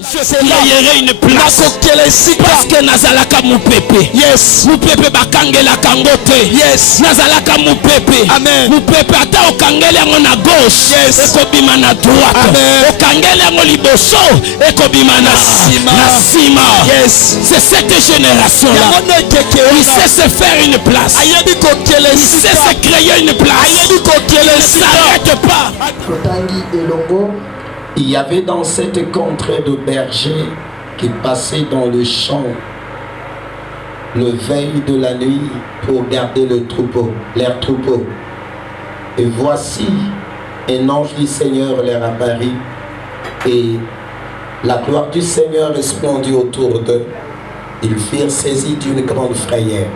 Je créerai une place parce que nazalaka mupepe. Yes. Mupepe bakangela kangote. Yes. Nazalaka mupepe. Amen. Mupepe ata okangela yango na gauche. Yes. Ekobima na droite. Amen. Okangela yango liboso. Ekobima na sima. Yes. C'est cette génération là. Il sait se faire une place. Il sait se créer une place. Il ne s'arrête pas. Il y avait dans cette contrée de bergers qui passaient dans le champ le veille de la nuit pour garder leur troupeau. Et voici, un ange du Seigneur leur apparut et la gloire du Seigneur resplendit autour d'eux. Ils furent saisis d'une grande frayeur.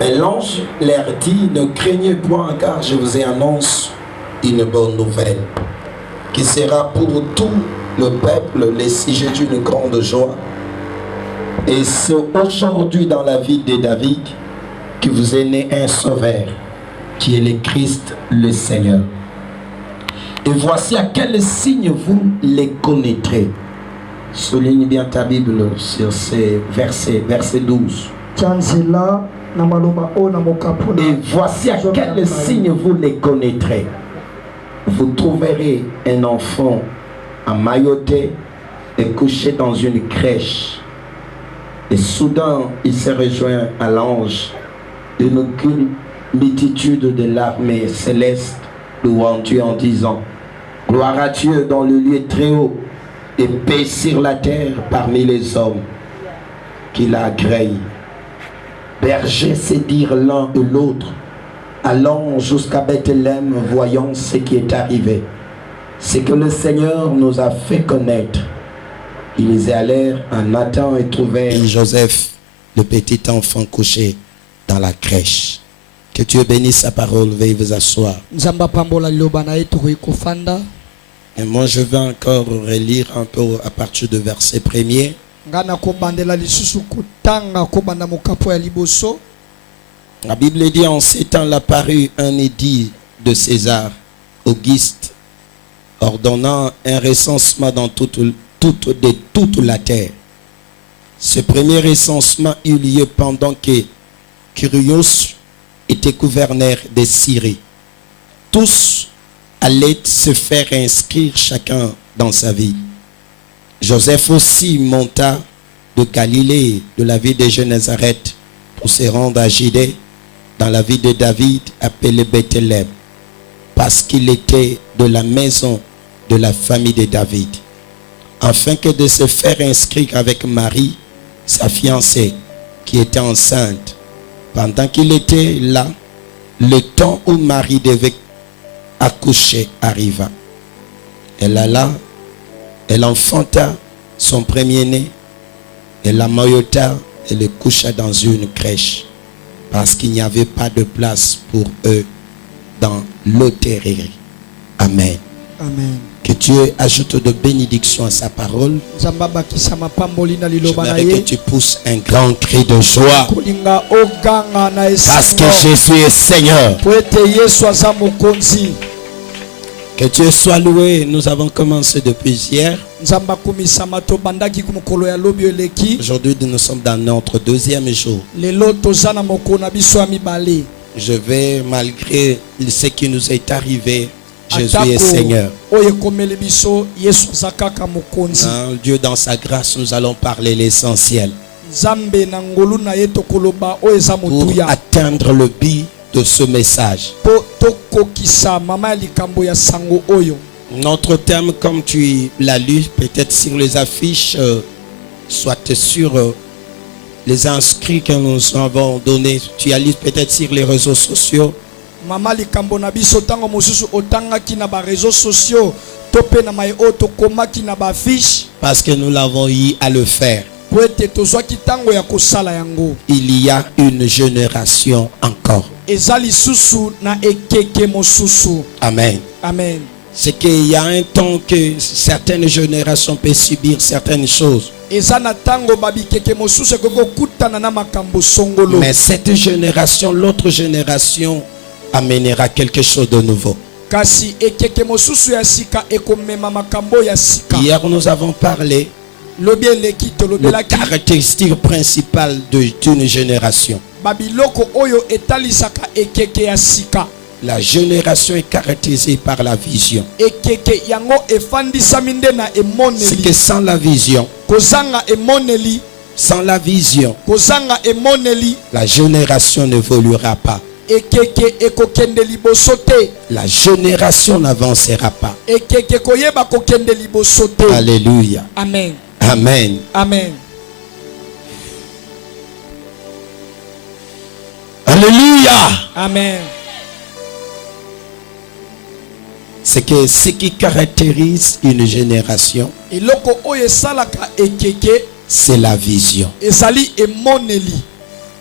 Et l'ange leur dit, ne craignez point car je vous annonce une bonne nouvelle qui sera pour tout le peuple le sujet d'une grande joie. Et c'est aujourd'hui dans la vie de David que vous est né un sauveur, qui est le Christ le Seigneur. Et voici à quel signe vous les connaîtrez. Souligne bien ta Bible sur ces versets, verset 12. Et voici à quel signe vous les connaîtrez. Vous trouverez un enfant emmailloté et couché dans une crèche. Et soudain, il se rejoint à l'ange d'une multitude de l'armée céleste louant Dieu en disant, gloire à Dieu dans le lieu très haut et paix sur la terre parmi les hommes qu'il a agréé. Bergers se dirent l'un et l'autre, allons jusqu'à Bethléem, voyons ce qui est arrivé. Ce que le Seigneur nous a fait connaître. Ils allèrent en Nathan et trouvèrent Joseph, le petit enfant couché dans la crèche. Que Dieu bénisse sa parole, veuillez vous asseoir. Et moi je vais encore relire un peu à partir du verset 1er. La Bible dit, en ces temps là parut un édit de César Auguste ordonnant un recensement dans toute la terre. Ce premier recensement eut lieu pendant que Quirios était gouverneur de Syrie. Tous allaient se faire inscrire chacun dans sa vie. Joseph aussi monta de Galilée, de la ville de Nazareth, pour se rendre à Judée, dans la ville de David, appelée Bethléem, parce qu'il était de la maison de la famille de David, afin que de se faire inscrire avec Marie, sa fiancée, qui était enceinte. Pendant qu'il était là, le temps où Marie devait accoucher arriva. Elle alla, elle enfanta son premier-né, elle l'emmaillota et le coucha dans une crèche, parce qu'il n'y avait pas de place pour eux dans l'hôtellerie. Amen. Amen. Que Dieu ajoute de bénédictions à sa parole. J'aimerais que tu pousses un grand cri de joie, parce que Jésus est Seigneur. Que Dieu soit loué. Nous avons commencé depuis hier. Aujourd'hui, nous sommes dans notre deuxième jour. Je vais, malgré ce qui nous est arrivé, Jésus est Seigneur. Dieu dans sa grâce, nous allons parler l'essentiel pour atteindre le but de ce message. Notre thème, comme tu l'as lu peut-être sur les affiches, soit sur les inscrits que nous avons donnés, tu as lu peut-être sur les réseaux sociaux. Parce que nous l'avons eu à le faire. Il y a une génération encore. Amen. Amen. C'est qu'il y a un temps que certaines générations peuvent subir certaines choses. Mais cette génération, l'autre génération, amènera quelque chose de nouveau. kasi ekeke mosusu ya sika ekomema makambo ya sika. Hier nous avons parlé lobi eleki tolobelaki la caractéristique principale d'une génération. babiloko oyo etalisaka ekeke ya sika. La génération est caractérisée par la vision. Ekeke yango efandisami nde na emoneli. C'est que sans la vision, kozanga emoneli, sans la vision, kozanga emoneli, la génération n'évoluera pas. ekeke ekokende liboso te. La génération n'avancera pas. Ekeke koyeba kokende liboso te. Alléluia. Amen. Amen. Amen. Alléluia. Amen. C'est que ce qui caractérise une génération, eloko oyo esalaka ekeke, c'est la vision. ezali emoneli.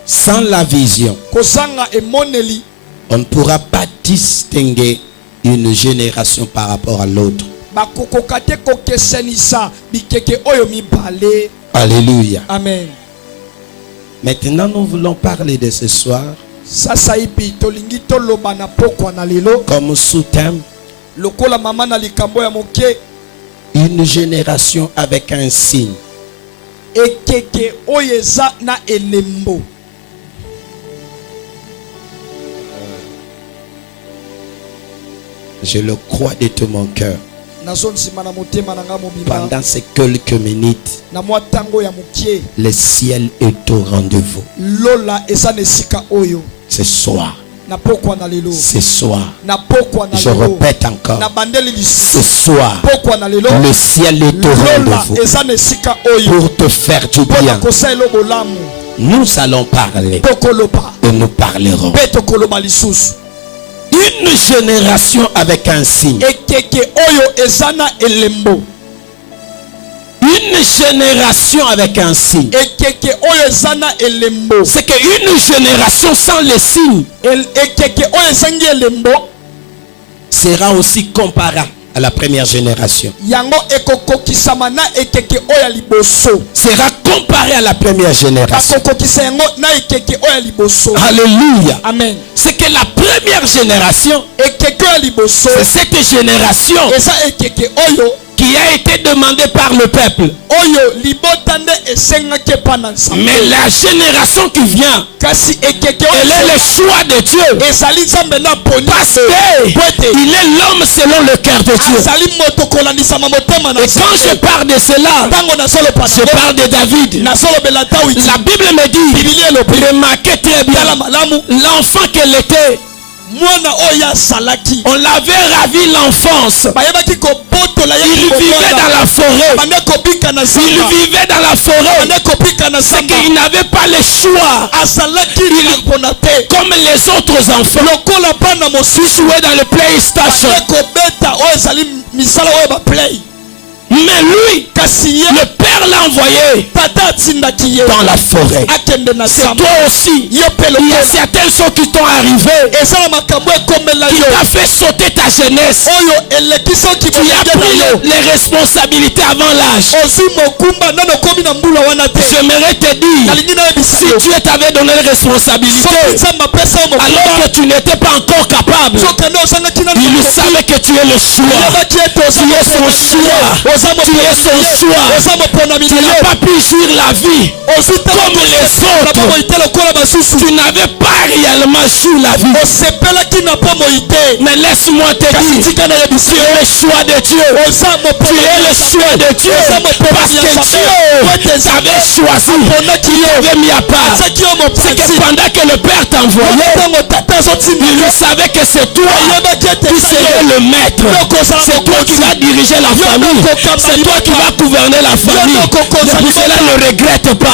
Sans la vision, kozanga emoneli, on ne pourra pas distinguer une génération par rapport à l'autre. bakokoka te kokesenisa bikeke oyo mibale. Alléluia. Amen. Maintenant, nous voulons parler de ce soir Sasa ipi tolingi toloba na pokwa na lelo comme sous-thème lokola mama na likambo ya moke, une génération avec un signe. ekeke oyo eza na elembo. Je le crois de tout mon cœur. Nazonsima na motema na nga mobimba. Pendant ces quelques minutes, Na mwa tango ya mokie, le ciel est au rendez-vous. lola eza na esika oyo. Ce soir, Na pokwa na lelo. ce soir, Na pokwa na je lelo. répète encore, Na bandeli ce lisusu. soir, Pokwa na lelo. le ciel est au Lola rendez-vous eza na esika oyo. pour te faire du Pona bien. kosaela bolamu. Nous allons parler Tokoloba. et nous parlerons. Pe tokoloba lisusu. Une génération avec un signe. Ekeke oyo eza na elembo. Une génération avec un signe. Ekeke oyo eza na elembo. C'est qu'une génération sans les signes Ekeke oyo ezangi elembo. sera aussi comparable à la première génération. Yango ekokokisama na ekeke oyo ya liboso. Sera comparé à la première génération. Bakokokisa yango na ekeke oyo ya liboso. Alléluia. Amen. C'est que la première génération, Ekeke oyo ya liboso c'est cette génération eza ekeke oyo qui a été demandée par le peuple. oyo libota nde esengaki epa na nzambe. Mais la génération qui vient, Kasi ekeke elle est oyo le choix de Dieu. ezali nzambe na poni. Parce qu'il est l'homme selon le cœur de Dieu. azali moto kolandisama motema na Et quand je parle de cela, ntango nasolopa je parle de David. nasolobela Dawidi. La Bible me dit, remarquez très bien, tala malamu l'enfant qu'elle était, mwana oyo asalaki on l'avait ravi l'enfance. bayebaki kobotola ye Il vivait dans la forêt. bande kobika na Il zamba vivait dans la forêt. bande kobika na C'est zamba qu'il n'avait pas le choix. asalaki mpona te Comme les autres enfants lokola bana qui mosusu jouaient dans le PlayStation. bande kobeta oyo ezali misala oyo baplay. Mais lui, kasi ye le père l'a envoyé tata atindaki ye dans la forêt. akende na C'est zamba toi aussi. yo mpe Il y a lokola certaines choses qui t'ont arrivé, eza na makambo ekomela qui yo t'a fait sauter ta jeunesse. oyo eleki soki Tu as pris les responsabilités avant l'âge. ozi mokumba nano komi na mbula wana te. J'aimerais te dire, nalingi nayebisa si yo Dieu t'avait donné les responsabilités, soki nzambe apesa yo alors mokumba que tu n'étais pas encore capable, soki nde ozangaki nano il mokumba, savait que tu es le choix. oyebaki ete oza Tu es son choix. oza Tu es son choix. oza moponami Tu na n'as ye pas pu jouir la vie ozi comme les autres. bomoi te lokola basusu Tu n'avais pas réellement joué la vie. osepelaki na bomoi te Mais laisse-moi te kasi dire, tika nayebisa tu es le choix de Dieu. oza Tu es le choix de Dieu. Parce que Dieu t'avait choisi. Il t'avait mis à part. C'est que pendant que le Père t'envoyait, il savait que c'est toi qui serais le maître. C'est toi qui vas diriger la famille. C'est toi qui vas gouverner la famille. Et pour cela, ne regrette pas.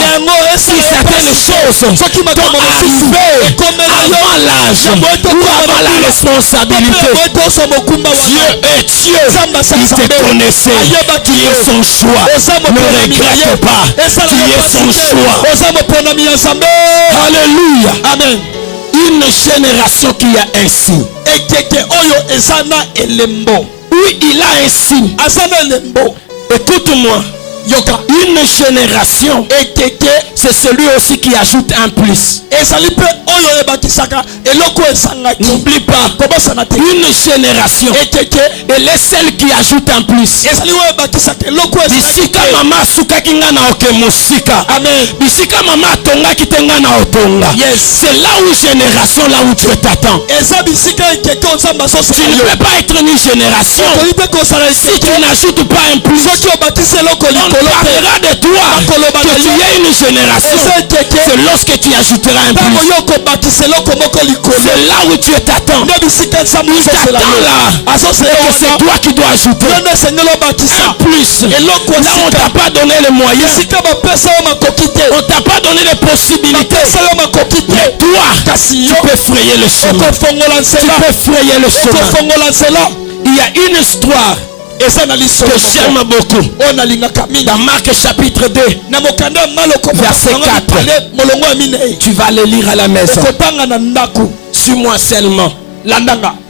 Si certaines choses sont arrivées avant l'âge ou avant la responsabilité, Dieu est Dieu. Il te connaissait. Tu es son choix. Ne regrette pas. Tu es son choix. Alléluia. Amen. Une génération qui a un signe. ekeke oyo eza na elembo Oui, il a un signe. aza na elembo. Écoute-moi. yoka. Une génération, c'est celui aussi qui ajoute un plus. N'oublie pas, une génération, elle est celle qui ajoute un plus. Bisika mama suka kinga na oke musika. Amen. Bisika mama tonga kitenga na otonga. Yes. C'est là où génération, là où Dieu t'attend. Tu ne peux pas être une génération si tu n'ajoutes pas un plus. On parlera de toi que tu es une génération. C'est lorsque tu ajouteras un plus. C'est là où Dieu t'attend. Il t'attend là. Et c'est toi qui dois ajouter un plus. Là on t'a pas donné les moyens. On t'a pas donné les possibilités. Mais toi, tu peux frayer le chemin. Tu peux frayer le chemin. Il y a une histoire que j'aime beaucoup. Dans Marc chapitre 2, verset 4. Tu vas le lire à la maison. Suis-moi seulement.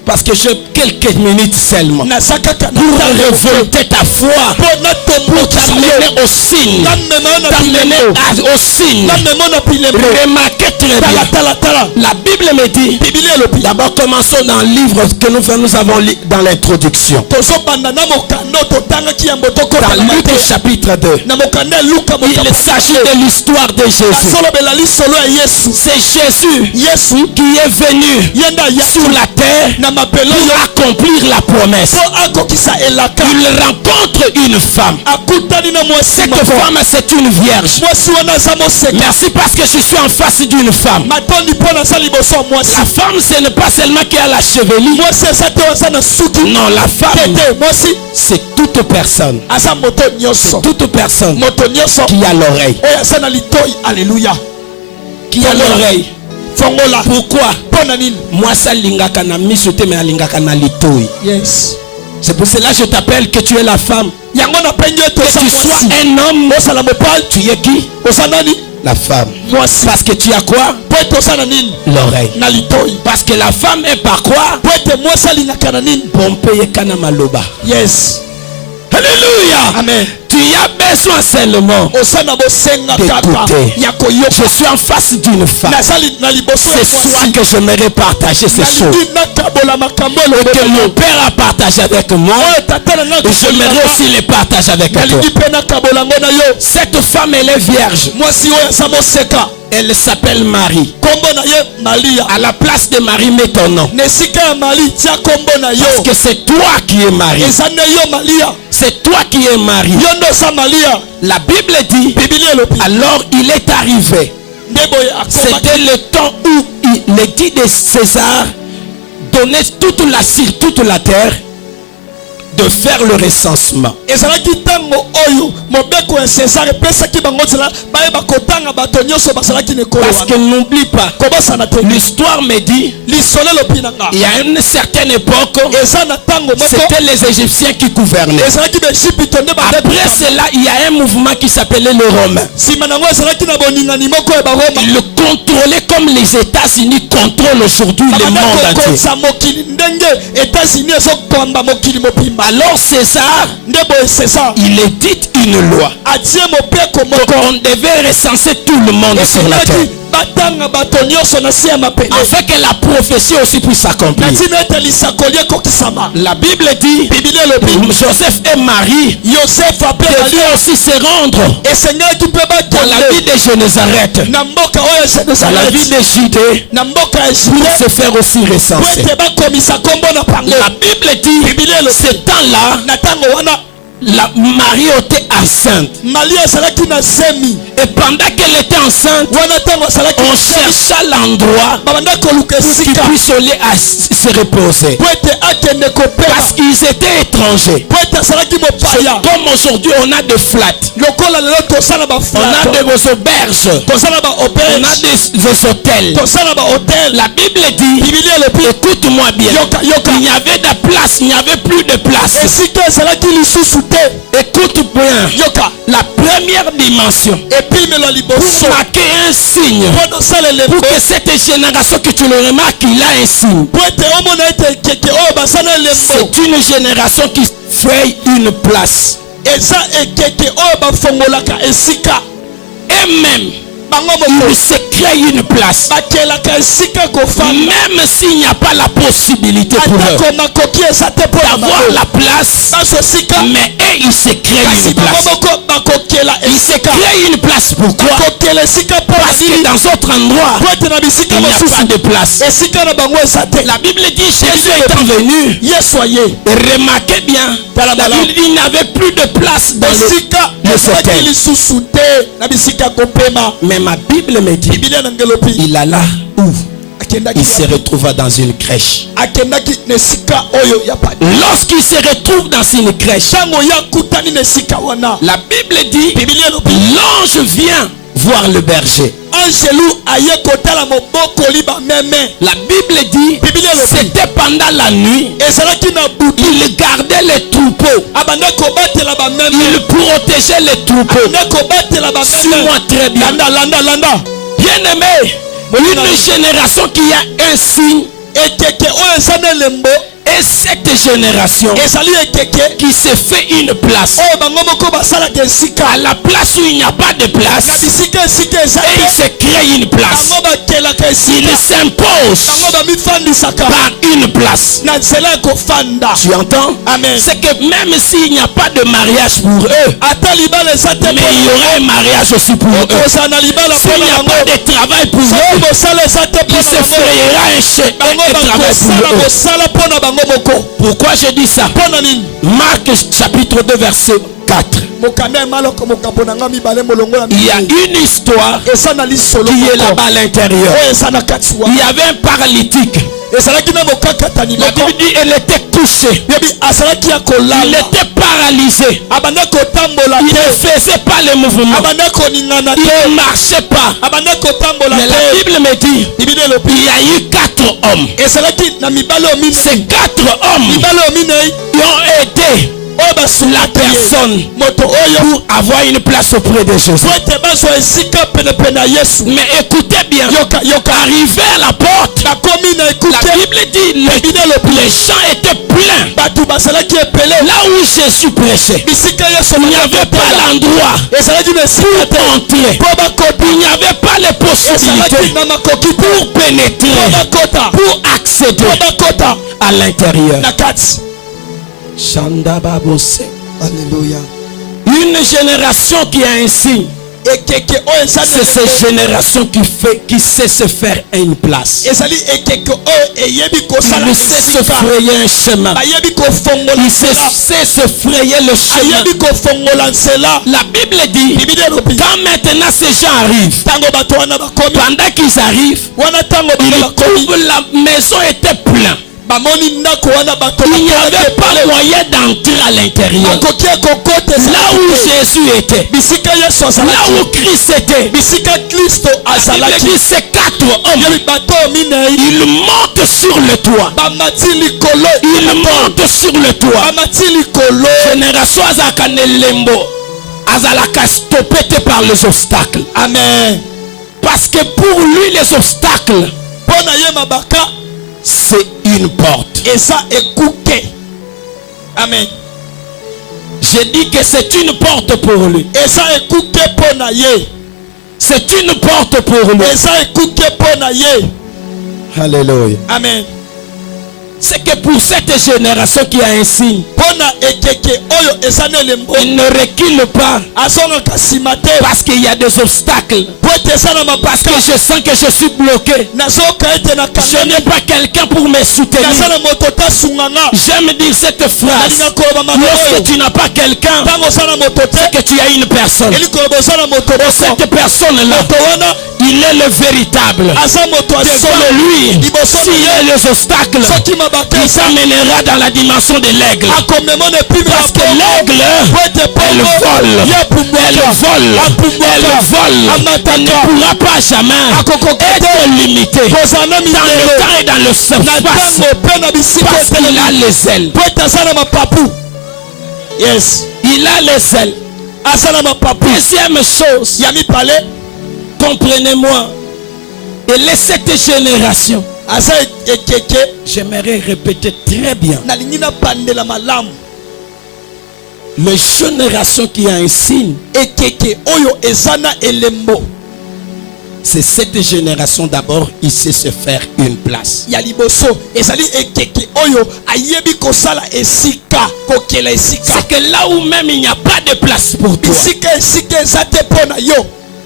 Parce que j'ai quelques minutes seulement pour révolter ta foi, pour t'amener au signe, t'amener au signe. Remarquez très bien. La Bible me dit, d'abord commençons dans le livre que nous avons lu dans l'introduction. Dans Luc chapitre 2, il s'agit de l'histoire de Jésus. C'est Jésus qui est venu sur la terre pour accomplir la promesse. Il rencontre une femme. Cette femme, c'est une vierge. Merci parce que je suis en face d'une femme. La femme, ce n'est pas seulement qui a la chevelure. Non, la femme, c'est toute personne. C'est toute personne qui a l'oreille. Qui a l'oreille. Pourquoi? Moi ça lingaka na misote mais lingaka na litoi. Yes. C'est pour cela que je t'appelle que tu es la femme. Que tu sois un homme. Tu es qui? La femme. Parce que tu as quoi? L'oreille. Parce que la femme est par quoi? Pompeye kana maloba. Yes. Alléluia. Amen. Tu as besoin seulement d'écouter. Je suis en face d'une femme. C'est soit que j'aimerais partager ces choses. Et que mon père a partagé avec moi. Et j'aimerais aussi les partager avec toi. Cette femme, elle est vierge. Elle s'appelle Marie. À la place de Marie, mets ton nom. Parce que c'est toi qui es Marie. C'est toi qui es Marie. La Bible dit, alors il est arrivé. C'était le temps où l'édit de César donnait toute la terre de faire le recensement. Parce que n'oublie pas, l'histoire me dit, il y a une certaine époque, c'était les Égyptiens qui gouvernaient. Après cela, il y a un mouvement qui s'appelait le Romain. Ils le contrôlaient comme les États-Unis contrôlent aujourd'hui le monde entier. Alors César, il édite une loi qu'on devait recenser tout le monde sur la terre. Afin que la prophétie aussi puisse s'accomplir. La Bible dit, Joseph et Marie devaient aussi se rendre dans la ville de Génézareth, dans la ville de Judée, pour se faire aussi recenser. La Bible dit, ce temps-là, la Marie était enceinte. Et pendant qu'elle était enceinte, on chercha l'endroit pour qu'ils puissent aller se reposer. Parce qu'ils étaient étrangers. Comme aujourd'hui on a des flats, on a des auberges, on a des hôtels. La Bible dit, écoute-moi bien, il n'y avait de place, il n'y avait plus de place. Écoute bien, la première dimension, pour marquer un signe, pour que cette génération que tu le remarques, il a un signe. C'est une génération qui fait une place. eza ekeke oyo bafongolaka esika. Et même il se crée une place. Même s'il n'y a pas la possibilité pour eux d'avoir la place, mais eux, ils se créent une place. Ils se créent une place. Pourquoi? Parce que dans d'autres endroits, il n'y a pas de place. La Bible dit Jésus étant venu, remarquez bien, la Bible dit il n'avait plus de place dans le hôtel. Mais ma Bible me dit, il alla où il se retrouva dans une crèche. Lorsqu'il se retrouve dans une crèche, la Bible dit, l'ange vient voir le berger. La Bible dit, c'était pendant la nuit. Il gardait les troupeaux. Il protégeait les troupeaux. Suis-moi très bien. Bien aimé, une génération qui a un signe, et cette génération qui se fait une place, à la place où il n'y a pas de place, et il se crée une place. Il s'impose par une place. Tu entends? C'est que même s'il n'y a pas de mariage pour eux, mais il y aura un mariage aussi pour eux. S'il n'y a pas de travail pour eux, il se frayera un travail pour eux. Pourquoi je dis ça? Marc chapitre 2 verset 4. Il y a une histoire qui est là-bas à l'intérieur. Il y avait un paralytique. La Bible dit elle était couchée. Il était paralysé. Il ne faisait pas les mouvements. Il ne marchait pas. Mais la Bible me dit il y a eu 4 hommes. Ces 4 hommes qui ont aidé la personne pour avoir une place auprès de Jésus. Mais écoutez bien, arrivé à la porte, la Bible dit les gens étaient pleins. Là où Jésus prêchait, il n'y avait pas l'endroit pour entrer. Il n'y avait pas les possibilités pour pénétrer, pour accéder à l'intérieur. Alléluia. Une génération qui a un signe, c'est cette génération qui sait se faire une place. Il sait se frayer un chemin. Il sait se frayer le chemin. La Bible dit, quand maintenant ces gens arrivent, pendant qu'ils arrivent, ils trouvent la maison était pleine. Il n'y avait pas moyen d'entrer à l'intérieur. Là où Jésus était, là où Christ était, ces 4 hommes, ils montent sur le toit. Ils montent sur le toit. Génération Azakanelembo, Azalaka stoppé par les obstacles. Amen. Parce que pour lui les obstacles, c'est une porte. Et ça est coupé. Amen. J'ai dit que c'est une porte pour lui. Et ça est coupé pour naïe. C'est une porte pour lui. Et ça est coupé pour naïe. Alléluia. Amen. C'est que pour cette génération qui a un signe, il ne recule pas parce qu'il y a des obstacles, parce que je sens que je suis bloqué, je n'ai pas quelqu'un pour me soutenir. J'aime dire cette phrase: lorsque tu n'as pas quelqu'un, c'est que tu as une personne. Cette personne-là, il est le véritable. Devant lui, s'il y a les obstacles, il s'amènera dans la dimension de l'aigle. Parce que l'aigle, elle vole. Elle ne pourra pas jamais être limitée dans le temps et dans le espace. Parce qu'il a les ailes. Yes. Il a les ailes. Deuxième chose, comprenez-moi, et laissez cette génération. J'aimerais répéter très bien. Les générations qui a un signe, ekeke oyo ezana elembo. C'est cette génération d'abord, il sait se faire une place. ya liboso ezali ekeke oyo ayebi kosala esika kokela esika. C'est que là où même il n'y a pas de place pour toi. Esika ezate pona yo.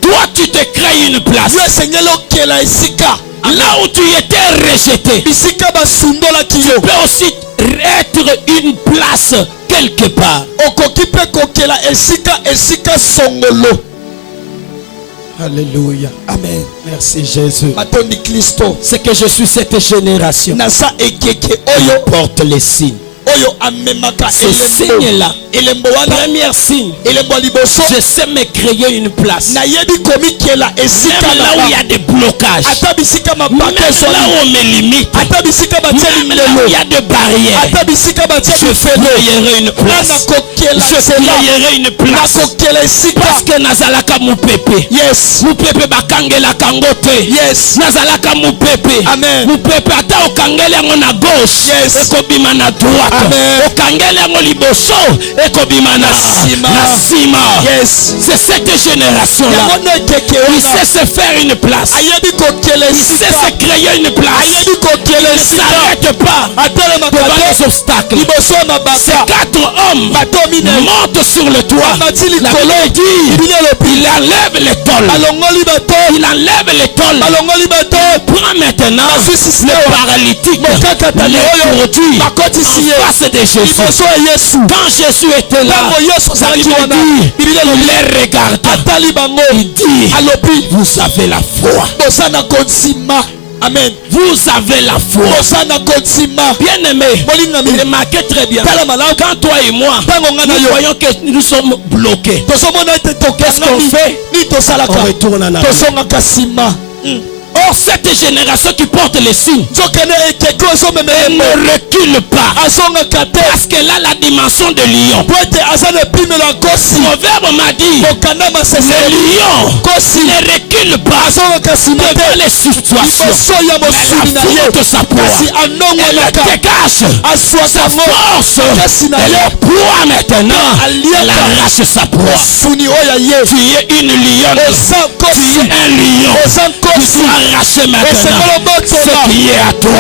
Toi tu te crées une place. Yo esengeli okela esika. Là où tu étais rejeté, Bisika basundola tu kiyo. peux aussi être une place quelque part. Okoki pe kokela esika songolo. Alléluia. Amen. Merci Jésus. Matondi Christo, c'est que je suis cette génération. Nasa ekeke oyo porte les signes. Oyo amemaka Ce signe là, elembo wana premier signe, elembo liboso. je sais me créer une place. Nayebi komikela esika Même là où il y a des blocages, ata bisika même mapake là ezali. où on me limite, Ata bisika batieli même là où il y a des barrières, ata bisika je batieli felo. créerai une place. Nakokela Je créerai une place. nakokela esika. Parce que nazalaka mupepe. Yes. Mupepe bakangela kango te. Yes. Nazalaka mupepe. Amen. Mupepe ata okangeli yango na gauche, Yes. ekobima na droite. Amen. Okangeli yango liboso, ekobima na sima. Yes. C'est cette génération là. Yango ekeke Il wana. sait se faire une place. Ayebi kokela Il sait esika. se créer une place. Ayebi kokela Ne esika. s'arrête pas Atelemaka devant te. les obstacles. Liboso ya Ces mabaka. 4 hommes Bato minei. montent sur le toit. Amati La likolo. Bible dit, Biblia elobi. il enlève les tôles. Balongoli bato. Il enlève les tôles. Balongoli bato. Prends maintenant Basisi le sewa. paralytique, Mokakatani le oyo. produit Bakotisi ye. en face de Jésus. Liboso ya Yesu. Quand Jésus était là, Ntango Yesu la azalaki Bible wana. dit, Biblia il elobi. les regarde. Atali bango. Il dit, Alobi. vous avez la foi. Bosana konsima. Amen. Vous avez la foi. Bosana konsima. Bien aimé, Molingami. remarquez très bien. Tala malamu. Quand toi et moi, Ntango nga na nous yo. voyons que nous sommes bloqués. Tosomona ete Qu'est-ce qu'on tokangami. fait? Ni tosalaka. On retourne en arrière. Tosongaka nsima. Or, cette génération qui porte les signes, Nzokende ekeke ozomema elle yembo. ne recule pas. Azongaka te. Parce qu'elle a la dimension de lion. Po ete aza na epimelo ya kosi. Proverbe m'a dit, Kokanda le masese. lion Kosi. ne recule pas Azongaka nsima devant te. les situations. Liboso ya Elle mosuni na ye. affronte sa proie. Kasi Elle anongolaka. dégage Aswaka sa ngo. force. Kasi na Elle ye. proie maintenant. Aliaka. Elle arrache sa proie. Suni oyo ya ye. Tu es une lionne. Oza Tu kosi. es un lion. Oza Tu kosi. dois arracher maintenant ce qui est à toi.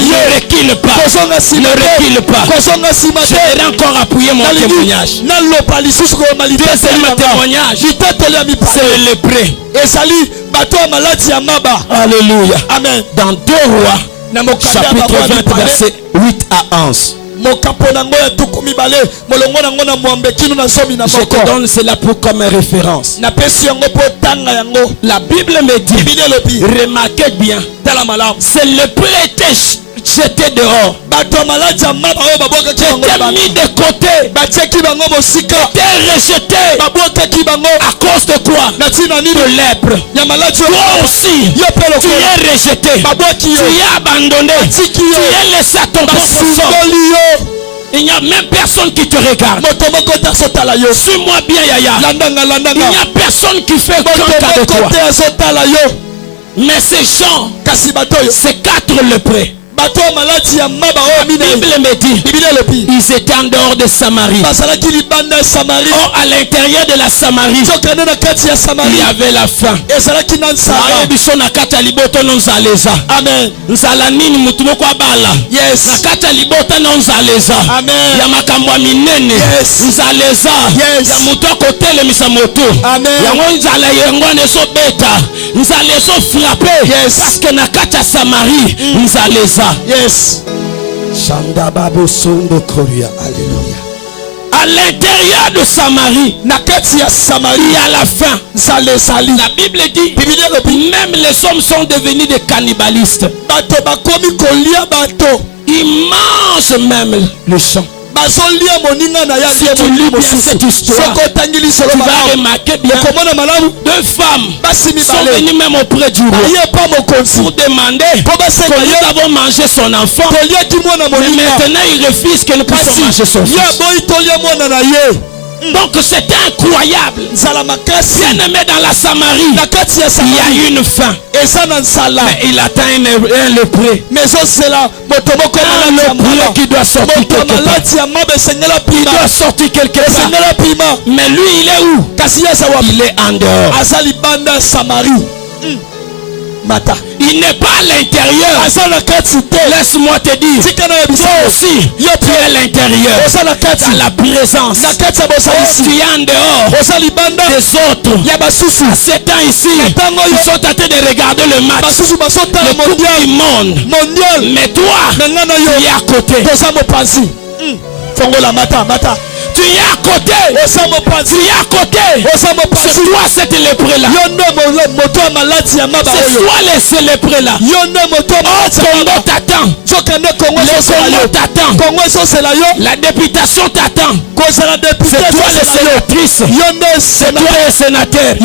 Ne recule pas. Kozonga nsima Ne te. recule pas. Kozonga nsima Je te. vais encore appuyer mon témoignage. naloba lisusu koyoma Deuxième témoignage, litatelo ya mibale c'est le lépreux. ezali bato ya maladi ya maba. Alléluia. Amen. Dans 2 Rois, Na mokanda ya chapitre bango ya 20, mibale, verset 8 à 11. mokapo nango ya tuku mibale molongo nango na mwambe kino na zomi na Je moko. te donne cela pour comme référence. napesi yango mpo tanga yango. La Bible me dit, Biblia elobi remarquez bien, tala malamu. c'est le lépreux était jeté dehors, bato ya maladi ya maba oyo babwakaki bango était mis de côté, batiaki bango mosika était rejeté. babwakaki bango À cause de quoi? na ntina nini De lèpre. ya maladi oyo. Toi aussi, yo mpe tu lokola es rejeté. babwaki Tu yo es abandonné. batiki Tu yo es laissé à ton propre sort. basundoli yo. Il n'y a même personne qui te regarde. moto moko te azotala yo. Suis-moi bien, Yaya. landanga Il landanga. n'y a personne qui fait moto qu'un cas de moko toi. te azotala yo. Mais ces gens, kasi bato oyo ces 4 lépreux, bato ya maladi ya maba oyo la minei. Bible me dit, Biblia elobi ils étaient en dehors de Samarie. bazalaki libanda ya Samari. Or, à l'intérieur de la Samarie, nzokende na kati ya il Samari y avait la faim. ezalaki na nzala. biso na kati ya libota no nzaleza. Amen. Nzala nini mutu moko abala. Yes. Na kati ya libota no nzaleza. Amen. Ya makambo ya minene. Yes. Nzaleza. Yes. Ya mutu akotelemisa moto. Amen. Yango nzala yango ezobeta. Nzala ezofrape. Yes. Parce que na kati ya Samarie, nzaleza. Yes. Shandababo sondo koria. Alléluia. À l'intérieur de Samarie, na kati ya Samari il y a la faim. nzala ezali. La Bible dit, Biblia elobi même les hommes sont devenus des cannibalistes. bato bakomi kolia bato. Ils mangent même le sang. bazolia moninga na ya Si tu lis bien cette histoire, soko otangi lisolo tu vas malamu remarquer bien, okomona malamu 2 femmes basi sont mibale venues même auprès du roi baye pa mokonzi pour demander po basenga que nous ye avons mangé son enfant. toliaki mwana Mais moninga maintenant il refuse que nous puissions kasi manger son ye fils. aboyi tolia mwana na ye. Donc c'était incroyable. Bien aimé dans la Samarie, il y a une faim. Mais il atteint un lépreux. Un lépreux qui doit sortir quelque part. Il doit sortir quelque part. Mais lui, il est où? Il est en dehors. Il n'est pas à l'intérieur. Laisse-moi te dire, toi aussi, tu es à l'intérieur. Dans la présence. Tu es en dehors des autres. À ces temps ici, ils sont en train de regarder le match, le coupe du monde. Mais toi, tu es à côté. Tu es à côté. Tu es à côté. C'est toi cette lépreux-là. C'est toi les lépreux-là. Congo t'attend. Le Congo t'attend. La députation t'attend. C'est toi les sénatrices. C'est toi les sénateurs.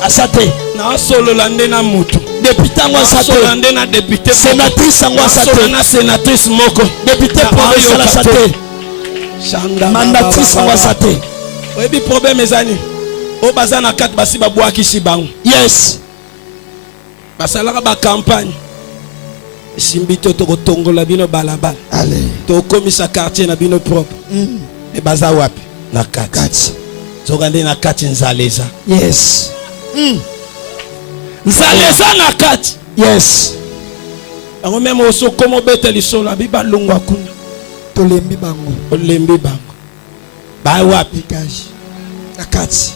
Asate na solo lande na mutu député ngwa asate lande na député sénatrice ngwa asate na sénatrice moko député provincial asate mandatrice ngwa asate. Oyebi problème ezani o baza na kati basi babwaki shibango. Yes, basalaka ba campagne simbito to kotongola bino balabala. allez To komisa quartier na bino propre. E baza wapi na kati zogande na kati nzaleza. yes nzaleza na kati. yes bango meme oso komo bete lisolo biba longwa kuna tolembi bango olembi bango ba wapi dégage na kati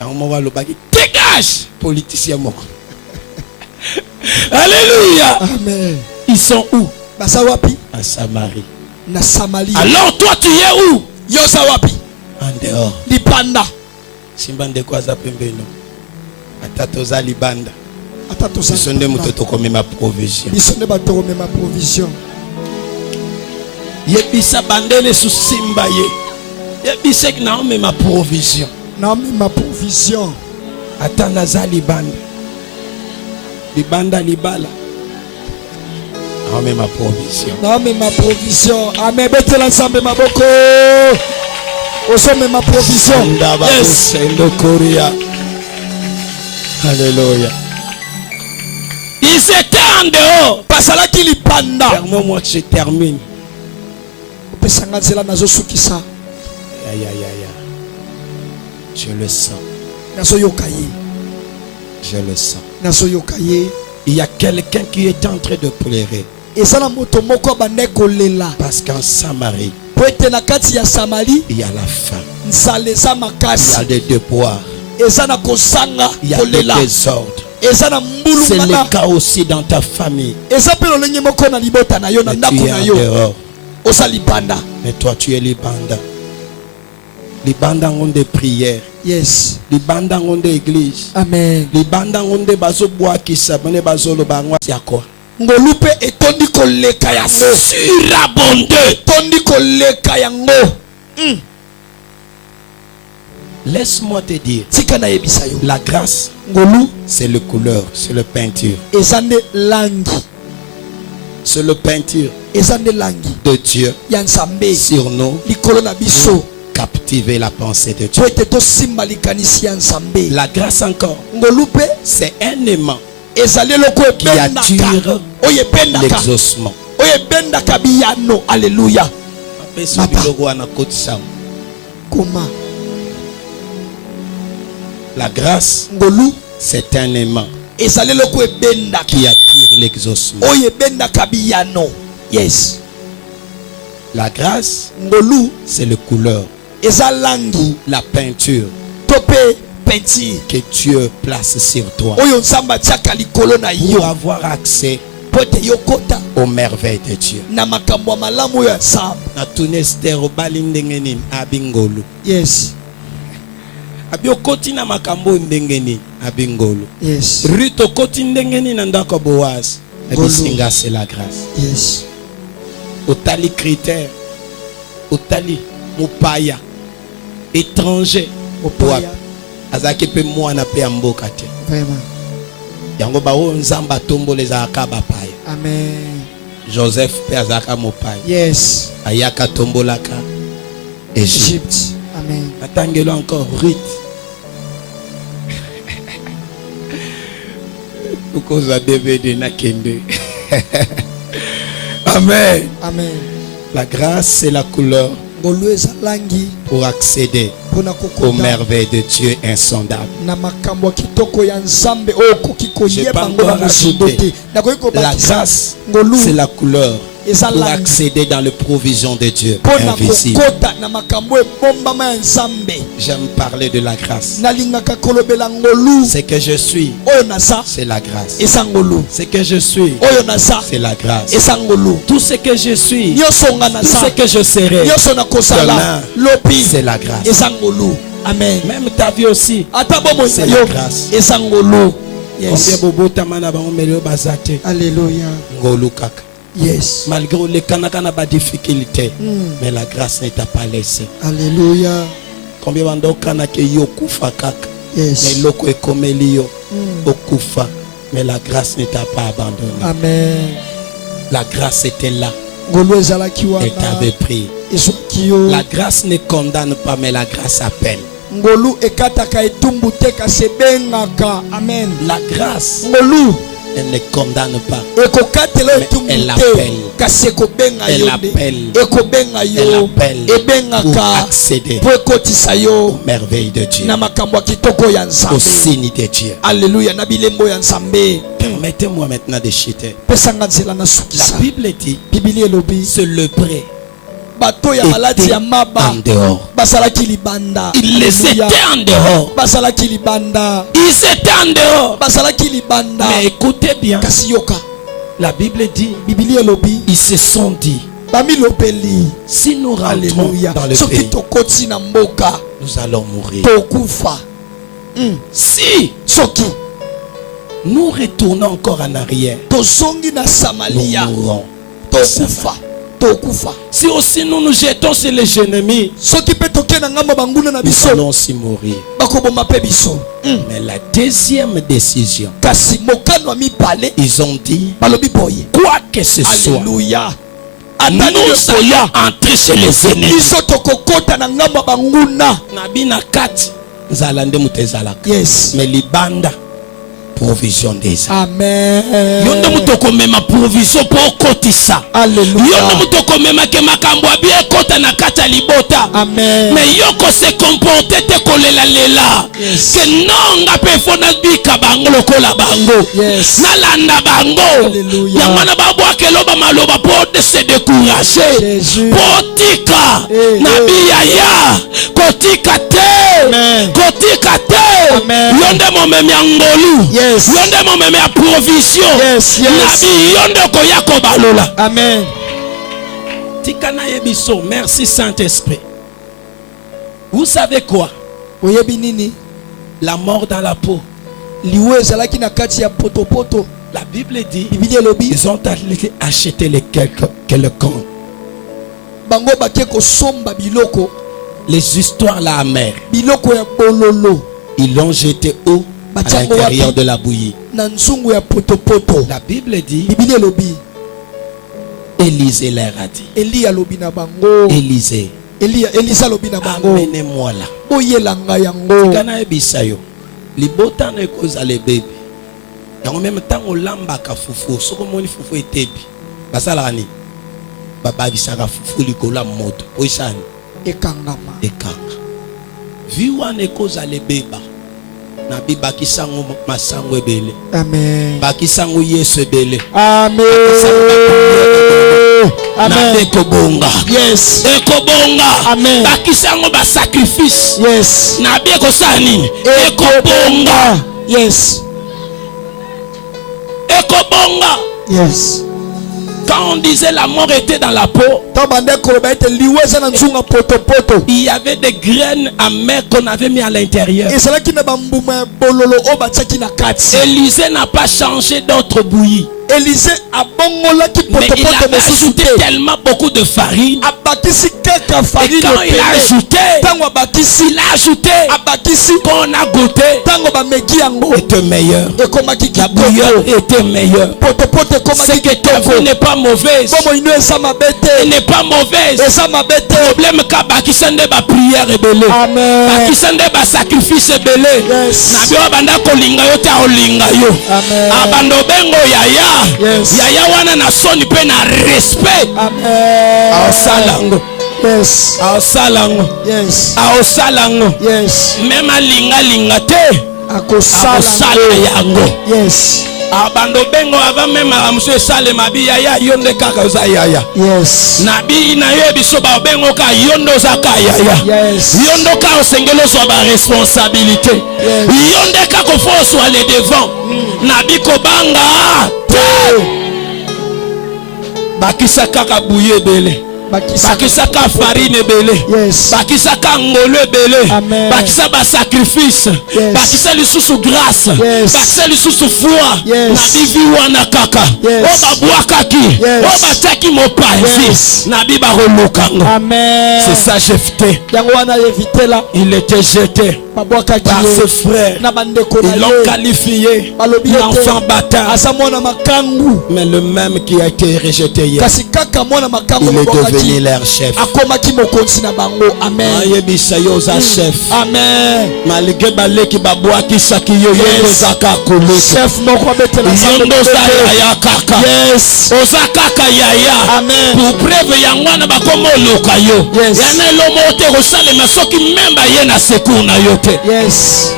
bango mo walobaki dégage politicien moko. Alléluia. Amen. Ils sont où? Basa wapi? À Samarie. Na Samarie. Alors toi tu es où? Yo sa wapi? En dehors. Libanda. Simbande kwa za pembeno. Atatoza libanda. Atatoza. Bisonde mutoto kome ma provision. Bisonde bato kome ma provision. Yebisa bandele sous simba ye. Yebisa ki na ome ma provision. Na ome ma provision. Atanda za libanda. Libanda libala. Na ome ma provision. Na ome ma provision. Amen. Bete l'ensemble ma boko. Osome ma provision. Yes. Alléluia. Ils étaient en dehors. Pasala ki lipanda. Permets-moi que je termine. Pesanga zela nazo sukisa. Ya. Je le sens. Nazo yokaye. Je le sens. Nazo yokaye. Il y a quelqu'un qui est en train de pleurer. Esala moto moko bandeko lela. Parce qu'en Samarie, na kati ya Samarie, il y a la faim. Nsaleza makasi. Il y a des devoirs. Ezana kosanga il y a kolela. des désordres. Ezana mbulu c'est ngana. le cas aussi dans ta famille. Ezapelo lenye moko na libota na yo na ndako na yo. Dehors. Osa libanda. Mais toi tu es libanda. Libanda ont des prières. Yes. Libanda ont des églises. Amen. Libanda ont des bazo bois qui s'abonnent bazo lo bangwa siako. Ngolupe etondi koleka yango. Surabondé. Etondi koleka yango. Laisse-moi te dire. Tika na yebisa yo. La grâce, ngolu, c'est le couleur, c'est le peinture. Ezande langi. C'est le peinture Ezande langi. de Dieu Yansambe. sur nous. Likolo na biso. Captiver la pensée de Dieu. Poete to simba likanisi yansambe. La grâce encore. Ngolupe. C'est un aimant Ezale loko qui attire l'exaucement. Oye benda kabiyano. Alléluia. Comment? La grâce, ngolu, c'est un aimant ezale loko benda qui attire l'exaucement. Oye benda kabiyano. Yes. La grâce, ngolu, c'est le couleur, ezalangi, la peinture tope peinture que Dieu place sur toi oyo nzamba tiaka likolo na pour yo avoir accès pote yokota aux merveilles de Dieu. na makambo malamu oyo ya nzamba. Na tunestero bali ndenge nini abingolu. Yes. Abio koti na makambo ndenge nini abingolu. Yes. Rito koti ndenge nini na ndako Boaz. Abisinga c'est la grâce. Yes. Otali critère, otali mopaya, étranger, Mopaya. azaki pe mwana pe amboka te. Vraiment. Yango ba o nzamba tombo les akaba paya. Amen. Joseph pe azaka mopai. Yes. Ayaka tombolaka Égypte. Égypte. Amen. Attendez-le encore, Ruth. Pourquoi DVD na kende? Amen. Amen. La grâce, c'est la couleur pour accéder aux merveilles de Dieu insondables. Je n'ai pas encore rajouté. La grâce, c'est la couleur pour accéder dans les provisions de Dieu invisibles. J'aime parler de la grâce. Ce que je suis, c'est la grâce. Ce que je suis, c'est la grâce. Tout ce que je suis, tout ce que je serai, demain, c'est la grâce. Amen. Même ta vie aussi, c'est la grâce. Yes. Alléluia. Yes. Malgré les canacana difficultés, mais la grâce ne t'a pas laissé. Alléluia. Combien de kanake yo kufa kaka, Yes. mais loko ekomeli yo okufa, mais la grâce ne t'a pas abandonné. Amen. La grâce était là. Elle t'avait pris. La grâce ne condamne pas, mais la grâce appelle. Amen. La grâce, elle ne condamne pas, elle appelle. Elle appelle. Elle appelle pour accéder aux merveilles de Dieu, au signe de Dieu. Alléluia. Permettez-moi maintenant de chuter. La Bible dit, se lever était en dehors. Il les était en dehors. Ils étaient en dehors. Mais écoutez bien, la Bible dit, ils se sont dit, si nous rentrons dans le pays, nous allons mourir. Si nous retournons encore en arrière, nous mourrons. Si aussi nous nous jetons sur les ennemis, nous allons aussi mourir. Mais la deuxième décision, ils ont dit, quoi que ce soit, nous allons entrer chez les ennemis. Yes. Mais libanda provision des Amen. Yondo mutoko mema provision pour kotisa. Alléluia. Yondo mutoko mema ke makambo abie kota na kata libota. Amen. Mais yoko se comporter te kolela lela. Yes. Que non nga pe fona bika bango lokola bango. Yes. Na landa bango. Alléluia. Yangana babwa ke loba maloba pour de se décourager. Jésus. Potika Eh, na biyaya kotika te. Amen. Kotika te. Amen. Yonde mo meme ngolu. Yes. Yonde mo meme provision. Yes, yes. Nabi yonde ko yako balola. Amen. Tikana yebiso. Merci Saint-Esprit. Vous savez quoi? La mort dans la peau. La Bible dit, ils ont allé acheter les quelqu'un. Les histoires là amères. Ils l'ont jeté où? À l'intérieur de la bouillie. La Bible dit, Élisée leur a dit, Élisée, amenez-moi là. Tikana ebisayo. Libota ne koza le bébé. En même temps on lamba ka fufu. Soko moni fufu etebi. Basala ani. Baba bisaka fufu likola moto. Oisani. Ekanga. Viwa ne koza le bébé. Na biba kisango masango ebele. Amen. Bakisango yesu ebele. Amen. Amen. Ekobonga. Yes. Ekobonga. Amen. Bakisango ba sacrifice. Yes. Na bie ko sanini. Ekobonga. Yes. Ekobonga. Yes. Quand on disait la mort était dans la peau, il y avait des graines amères qu'on avait mis à l'intérieur. Élisée n'a pas changé d'autre bouillie. Élisée abongolaki Mais il potopoto avait mosusu ajouté te. tellement beaucoup de farine. Abakisi kaka Et farine quand il a ajouté, tango abakisi il a ajouté, abakisi quand on a goûté, tango bameki yango était meilleur. ekomaki La bouillon était meilleure. potopoto Ce ekomaki que ta vie n'est pas mauvaise. bomo ino eza mabe Elle te n'est pas mauvaise. eza mabe te. Problème ka bakisa nde ba prière ebele. Amen. Bakisa nde ba sacrifice ebele. Yes. Na bio banda kolinga yo ta olinga yo. Amen. Abando bengo yaya. Yes. Yaya wana na soni pe na respect. Amen. Aosalango. Yes. Aosalango. Yes. Aosalango. Yes. Même alinga linga te. Akosala yango. Yes. Abando bengo avant même amuso sale mabi yaya yonde kaka uza yaya. Yes. Nabi na yo biso ba bengo ka yondo za ka yaya. Yes. Yondo ka osengelo so ba responsabilité. Yes. Yonde ka ko force aller devant. Nabi ko banga te. Bakisa kaka bouye bele. Bakisa ka farine bele. Yes. Bakisa ka ngolo bele. Amen. Bakisa ba sacrifice. Yes. Bakisa lisusu grâce. Yes. Bakisa lisusu foi. Yes. Nabi vi wana kaka. Yes. O ba boakaki. Yes. O ba taki mopanzi. Yes. Nabi ba rolukango. Amen. C'est ça Jephthé. Yango wana éviter là. Il était jeté Babwakaki par ses frères. na bandeko na Ils l'ont ye. qualifié Balobi l'enfant bâtard. asa mwana makangu. Mais le même qui a été rejeté hier, Kasi kaka mwana makangu il est babwakaki. devenu leur chef. Akomaki mokonzi na bango. Amen. Ayebisa yo za chef. Amen. Malgré baleki babwakisaki yo yo Yes. zaka koleka. Chef moko abetela Yondo za yaya kaka. Yes. Oza kaka yaya. Amen. Pour preuve yangwana bakoma oloka yo. Yes. Yana elomo te kosalema soki memba ye na secours na yo te. Yes.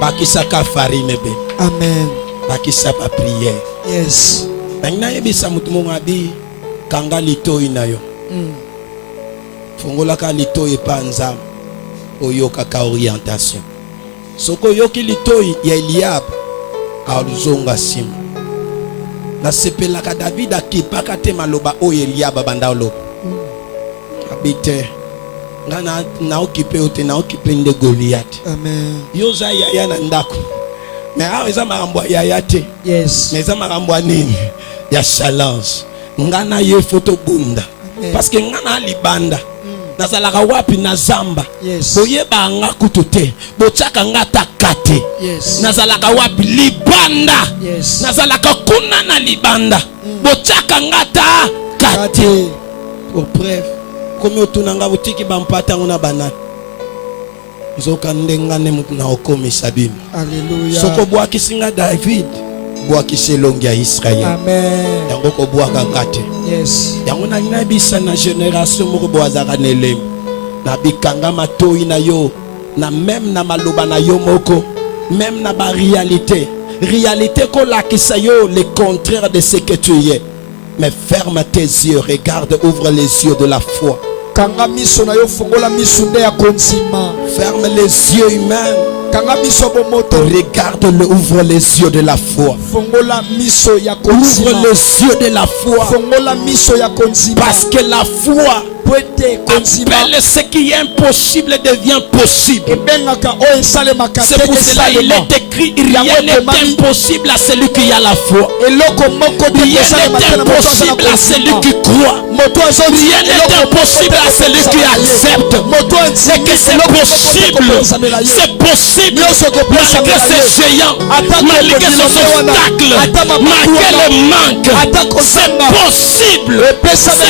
Bakisaka farine be. Amen. Bakisa ba prière. Yes. Nangina yebisa mutu mongabi kanga litoi na yo. Fongola ka litoi pa nzam. Oyoka ka orientation. Soko yoki litoi ya Eliab aluzonga sim. Na sepela ka David akipaka te maloba o Eliab banda lo. Abite ngana na okipe ote na okipe nde Goliath. Amen. Yoza yaya na ndako. Mais awa eza makambo ya yaya te. Yes. Mais eza makambo ya nini? Ya challenge. Ngana ye foto bunda. Amen. Parce que ngana libanda. Nazalaka wapi na zamba. Yes. Boyeba nga kutu te. Bochaka nga takate. Yes. Nazalaka wapi libanda. Yes. Nazalaka kuna na libanda. Bochaka nga takate. Kate. Pour preuve. Komi otunanga butiki bampata ngona banani. Zoka ndenga ne mutu na okomisa bino. Alléluia. Soko bwakisinga David bwakise longi ya Israël. Amen. Yango ko bwaka ngate. Yes. Yango na nabisa na génération moko bwazaka nelem. Na bikanga matoi na yo na même na maloba na yo moko, même na ba réalité. Réalité ko lakisa yo le contraire de ce que tu es. Mais ferme tes yeux, regarde, ouvre les yeux de la foi. Kanga miso na yo fongola miso nde ya konsima. Ferme les yeux humains. Kanga miso bomoto. Regarde-le, ouvre les yeux de la foi. Fongola miso ya konsima. Ouvre les yeux de la foi. Fongola miso ya konsima. Parce que la foi appelle ce qui est impossible devient possible. C'est pour cela qu'il est écrit, rien n'est impossible à celui qui a la foi. Rien n'est impossible à celui qui croit. Rien n'est impossible à celui qui accepte. C'est que c'est possible. C'est possible. Malgré ces géants, malgré ces obstacles, malgré le manque, c'est possible. C'est possible.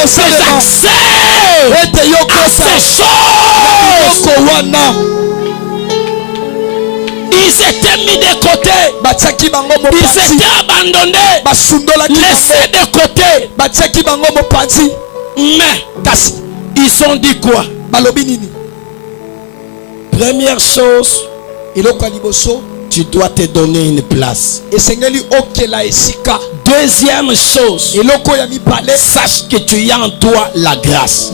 C'est accès à ces choses. Ils étaient mis de côté. Ils étaient abandonnés. Laissés de côté. Mais ils ont dit quoi? Première chose, tu dois te donner une place. Deuxième chose, sache que tu as en toi la grâce.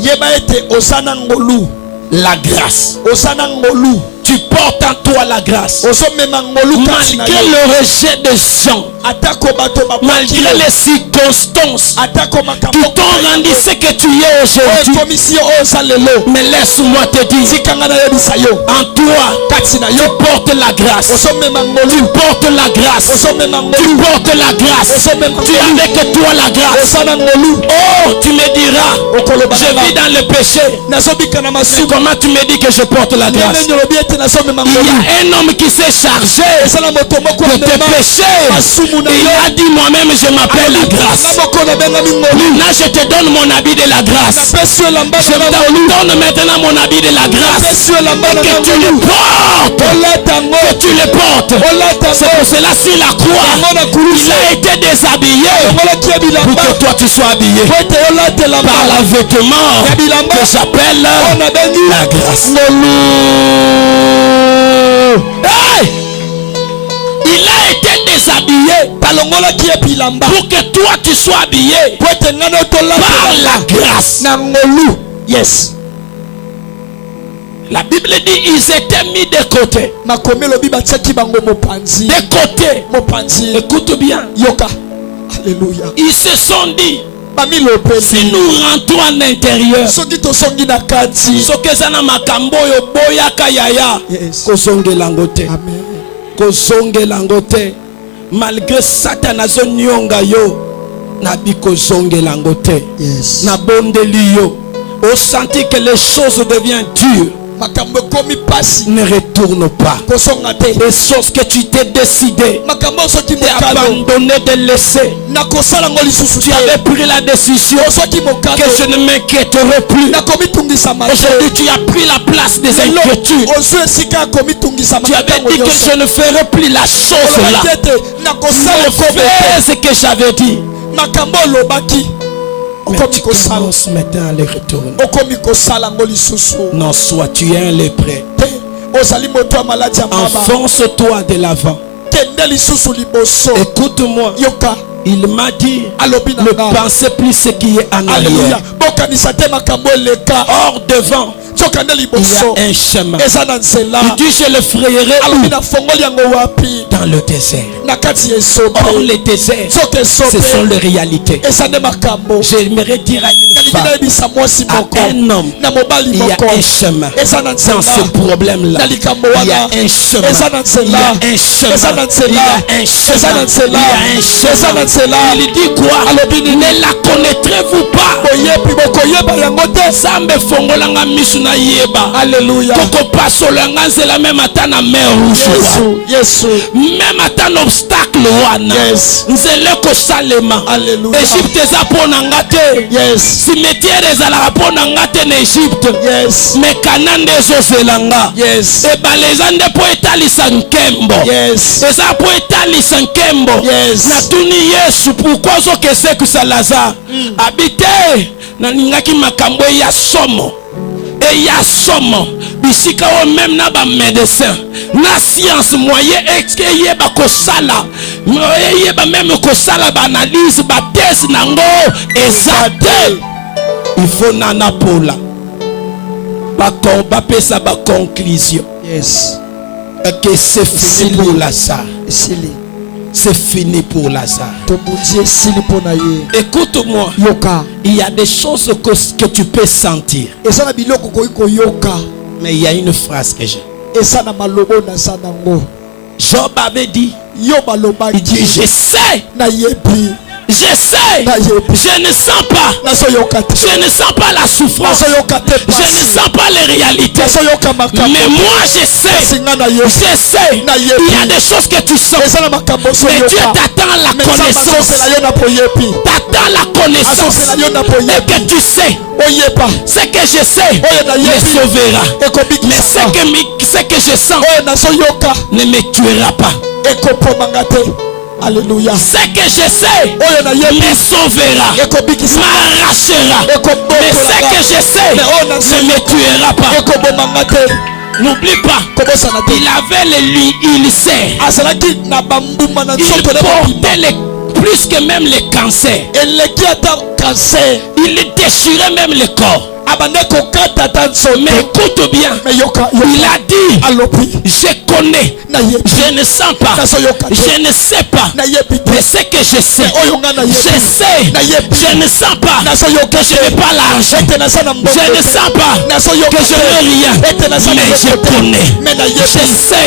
La grâce. tu portes en toi la grâce. ozomema ngolu kasi na Malgré yo. le rejet des gens, Atako bato malgré les circonstances atako qui makambo t'ont rendu ce que tu es aujourd'hui. komisio oza lelo Mais laisse-moi te dire, zikanga na yebisa yo en toi, kati na tu yo portes la grâce. ozomema Tu ngolu portes la grâce. ozomema Tu ngolu portes la grâce. Tu as avec toi la grâce. oza na ngolu Oh, tu me diras, okoloba je vis dans le péché. nazobika na Mais masumu comment tu me dis que je porte la grâce? nene nyolobi ete nazomema Il y ngolu a un homme qui s'est chargé ezala moto moko de tes amema péchés. masumu na Il yo a dit moi-même je m'appelle la grâce. na moko nabengami ngolu Maintenant je te donne mon habit de la grâce. napesi yo elamba Je na ngolu te donne maintenant mon habit de la grâce. napesi yo elamba na Que tu le ngolu portes. olata ngo Que tu le portes. olata C'est ngo pour cela sur la croix, yango na il kurusi a été déshabillé ongolaki ya pour bilamba que toi tu sois habillé po ete olata elamba par la vêtement ya bilamba que j'appelle oyo nabengi la grâce. Hey! Il a été déshabillé balongolaki ye bilamba pour que toi tu sois habillé po ete ngai no par tolata la grâce. na ngolu yes La Bible dit ils étaient mis de côté. makomi elobi batiaki bango mopanzi De côté. mopanzi Écoute bien. yoka alleluya Ils se sont dit, bamilopeli si nous rentrons en intérieur, soki tosongi na kati soki eza na makambo oyo boyaka yaya yes kozongela yango te, amen kozongela yango te. Malgré Satan azonyonga yo, nabi kozongela yango te. yes Nabondeli yo, au senti que les choses deviennent dures, makambo ekomi pasi ne retourne pas. kosonga te Les choses que tu t'es décidé makambo soki d'abandonner, mokano de laisser, nakosala ngo lisusu tu te avais pris la décision soki mokano que je ne m'inquiéterai plus. nakomitungisama te Aujourd'hui, tu as pris la place des inquiétudes. ozwi esika ya komitungisama Tu avais dit que je ne ferai plus la chose là. olobaki ete nakosala Je ekobo fais ce que j'avais dit. makambo olobaki Mais okomi tu kosala commences maintenant à les retourner. okomi kosala ngo lisusu Non, soit tu es un lépreux. te ozali moto ya maladi ya maba Enfonce-toi de l'avant. kende lisusu liboso Écoute-moi. yoka Il m'a dit, alobi na ne nga pensez plus ce qui est en alleluya arrière. bokanisa te makambo eleka Or devant, sokande il y liboso a un chemin. eza na nzela Il dit, je le frayerai alobi où? na fongoli yango wapi Dans le désert. na kati ya esobe Or les déserts, soki ce sont esobe les réalités. eza nde makambo J'aimerais dire à une nalingi femme, nayebisa mwasi à moko un homme, na mobali il y a moko un chemin. eza na Dans ce nzela problème-là, na likambo il y a wana un chemin. eza na Il y nzela a un chemin. eza na Il y nzela a un eza chemin. na Il nzela y a un eza na chemin. nzela Il dit quoi? Ne la connaîtrez-vous pas? boyebi bokoyeba yango te Zambe fongolanga misu na yeba. alleluya Toko pasolanga nzela même ata na mer rouge. yesu Même ata na obstacle wana. yes Nzela kosalema. alleluya Égypte eza pona nga te. yes Cimetière ezalaka pona nga te na Égypte. yes Mais Kana nde ezozelanga. yes Ebale eza nde po etalisa nkembo. yes Eza po etalisa nkembo. yes Natuni Yesu pourquoi ozokesekisa Lazare. Abite nalingaki makambo eya somo. Eya somo. Bisika o même na ba médecin. Na science moyen eyeba kosala. Eyeba même kosala ba analyse ba test nango eza te. Il faut nana pola. Bapesa ba conclusion. yes Que c'est fini pour Lazare. esili C'est fini pour Lazare. tobundi esili mpo na ye Écoute-moi. yoka Il y a des choses que tu peux sentir. eza na biloko koki koyoka Mais il y a une phrase que j'ai. eza na maloba oyo naza nango Job avait dit, yo il balobaki dit, je sais, nayebi je sais, nayebi je ne sens pas, nazoyoka te je ne sens pas la souffrance, nazoyoka te je ne pasi sens pas les réalités. nazoyoka makambo Mais moi je sais, singa nayebi je sais, il y a des choses que tu sens. eza na makambo Mais Dieu soyoka t'attend la mais nzambe connaissance. azosela yo na boyebi T'attends la connaissance. azosela yo na Et boyebi que tu sais, oyeba ce que je sais oyo me nayebi sauvera. Mais ekobikisaka ce que je sens oyo nazoyoka ne me tuera pas. ekopomanga te alleluya Ce que je sais oyo nayebi me sauvera, ekobikisaka m'arrachera. Mais ce que je sais ne me tuera pas. ekobomanga te N'oublie pas, kobosana te il avait le ulcère. azalaki na bambuma na Il nzoto na portait plus que même les cancers. eleki ata kanser Il déchirait même le corps. Mais écoute bien, il a dit, je connais, je ne sens pas, je ne sais pas, mais ce que je sais, je ne sens pas que je n'ai pas l'argent, je ne sens pas que je n'ai rien, mais je connais, je sais,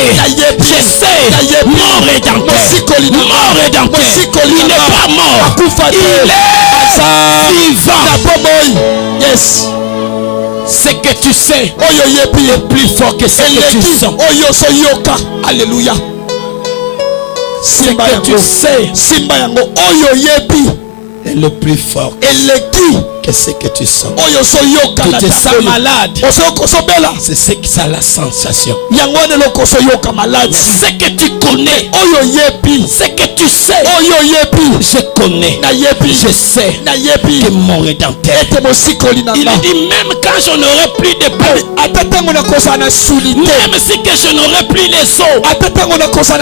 mon Rédempteur, il n'est pas mort, il est vivant. Yes. Ce que tu sais est plus fort que ce que tu sens. Alléluia. Ce que tu sais est le plus fort que ce que tu sens. Tu te sens malade. C'est ce qui ça la sensation. Ce que tu connais, ce que tu sais, je connais, je sais que mon Rédempteur. Il dit même quand je n'aurai plus de pain, même si que je n'aurai plus les os, je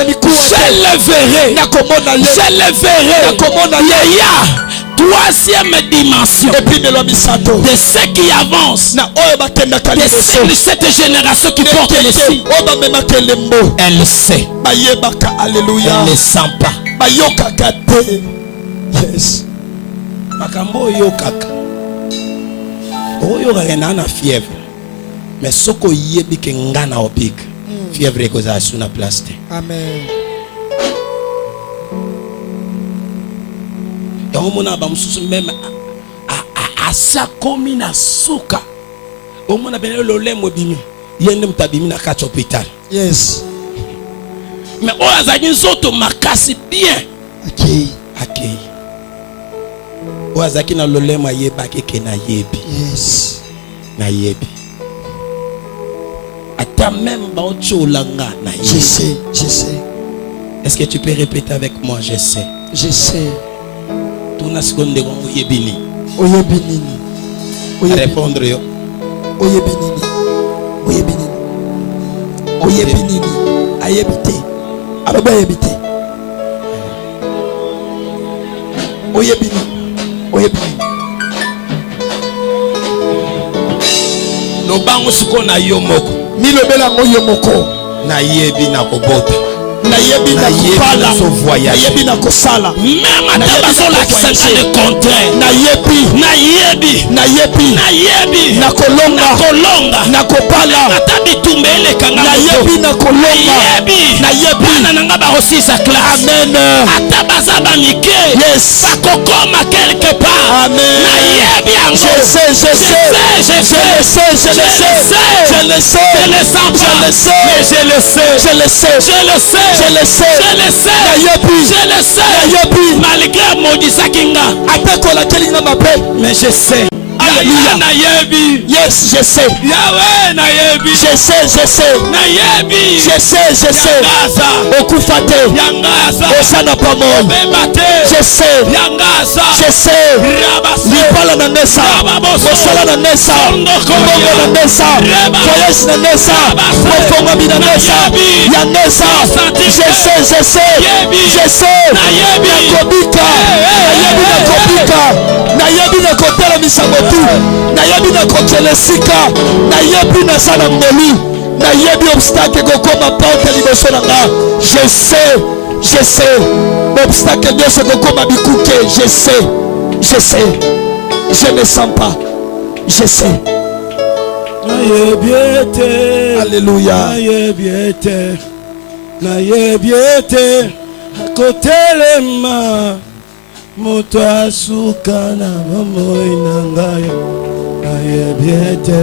le verrai. Je le verrai. Troisième dimension de ceux qui avancent, de cette génération qui porte les signes. Elle sait. Elle ne sent pas. Yes. Makambo yokaka. Oyokaka na fièvre. Mais soko yebi ke ngana obik. Fièvre ko za suna place. Amen. Omona ba mususu même asa komi na suka. Omona benelo lolemo bimi. Yende mtabimi na kati hôpital. Yes. Mais oazaki nzoto makasi bien. Okay. Oazaki na lolemo yebaki ke na yebi. Yes. Na yebi. Ata même ba ocholanga na yebi. Je sais. Est-ce que tu peux répéter avec moi? Je sais. Je sais. Tuna seconde ngo yebini. Oyebinini. Répondre yo. Oyebinini. Ayebite. Ababa ayebite. Oyebini. No bango siko na yo moko. Milobela ngo yo moko. Na yebi na kobota. Nayebi na kupala, nayebi na kosala, même atabazo l'accent de contraire. Nayebi na kolonga, na kopala, atabitumbele kanga. Nayebi na kolonga, nayebi na nanga ba aussi sa classe. Amen. Atabaza ba mike. Yes. Bakokoma quelque part. Amen. Nayebi ango. Je sais. Je le sais. Malgré maudit kinga. Mais je sais. Nayebi. Yes, je sais. Yahweh nayebi. Je sais. Nayebi. Je sais. Yangasa. Okufate. Yangasa. Osana pamon. Bebate. Je sais. Yangasa. Je sais. Rabase. Lipala na nesa. Osala na nesa. Mbongo na nesa. Voyage na nesa. Mofongo bi na nesa. Ya nesa. Je sais. Nayebi na kotela misangotu. Nayebi na kotelesika. Nayebi na sana mbeli. Nayebi obstacle kokoma porte liboso na nga. Je sais. Obstacle nyonso kokoma bikuke. Je sais. Je ne sens pas. Je sais. Alléluia. Nayebiete kotelema moto asuka na mamoi na ngai. Nayebiete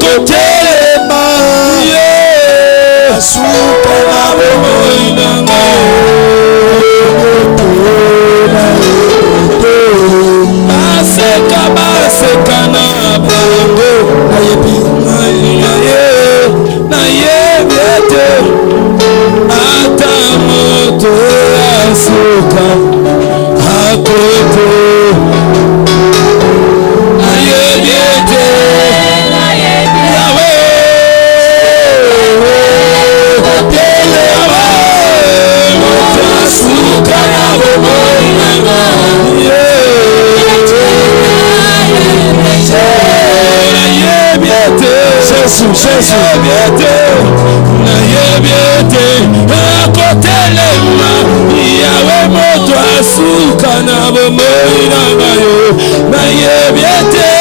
kotelema asuka na mamoi na ngai. Sekana bango nayebiete ata moto asuka akoto nayebiete Yahweh kotelema yawe moto asuka na bomoi na ngayo mayebiete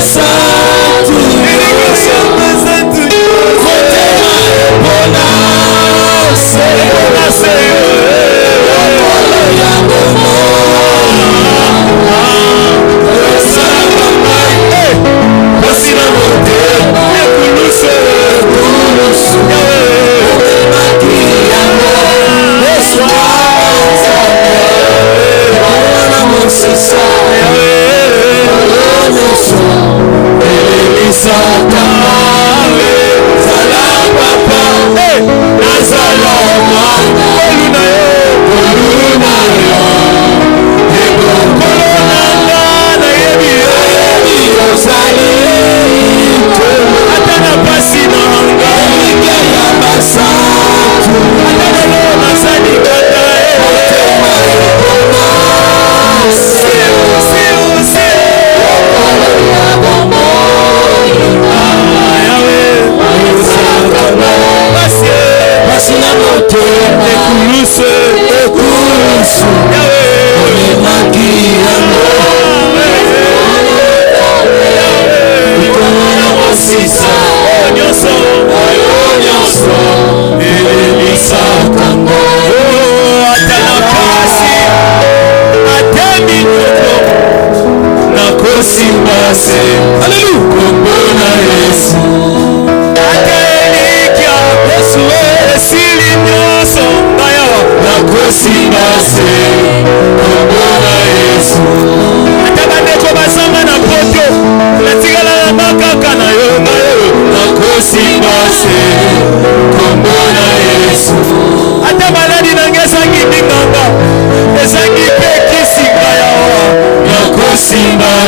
Santo